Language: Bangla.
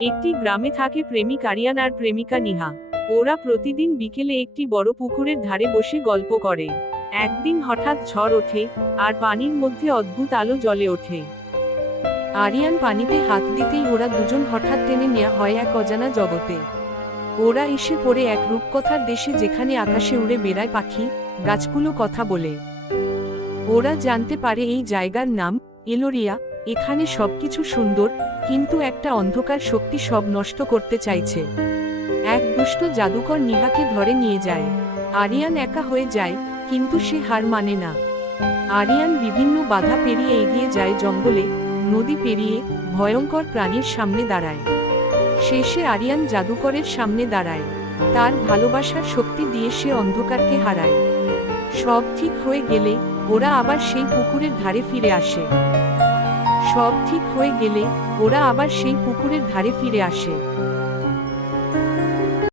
একটি গ্রামে থাকে প্রেমিক আরিয়ান আর প্রেমিকা নিহা। ওরা প্রতিদিন বিকেলে একটি বড় পুকুরের ধারে বসে গল্প করে। একদিন হঠাৎ ঝড় ওঠে, আর পানির মধ্যে অদ্ভুত আলো জ্বলে ওঠে। আরিয়ান পানিতে হাত দিতেই ওরা দুজন হঠাৎ টেনে নেওয়া হয় এক অজানা জগতে। ওরা এসে পড়ে এক রূপকথার দেশে, যেখানে আকাশে উড়ে বেড়ায় পাখি, গাছগুলো কথা বলে। ওরা জানতে পারে এই জায়গার নাম এলোরিয়া। এখানে সবকিছু সুন্দর, কিন্তু একটা অন্ধকার শক্তি সব নষ্ট করতে চাইছে। এক দুষ্ট জাদুকর নিহাকে ধরে নিয়ে যায়। আরিয়ান একা হয়ে যায়, কিন্তু সে হার মানে না। আরিয়ান বিভিন্ন বাধা পেরিয়ে এগিয়ে যায়, জঙ্গলে, নদী পেরিয়ে, ভয়ঙ্কর প্রাণীর সামনে দাঁড়ায়। শেষে আরিয়ান জাদুকরের সামনে দাঁড়ায়। তার ভালোবাসার শক্তি দিয়ে সে অন্ধকারকে হারায়। সব ঠিক হয়ে গেলে ওরা আবার সেই পুকুরের ধারে ফিরে আসে। সব ঠিক হয়ে গেলে ওরা আবার সেই পুকুরের ধারে ফিরে আসে।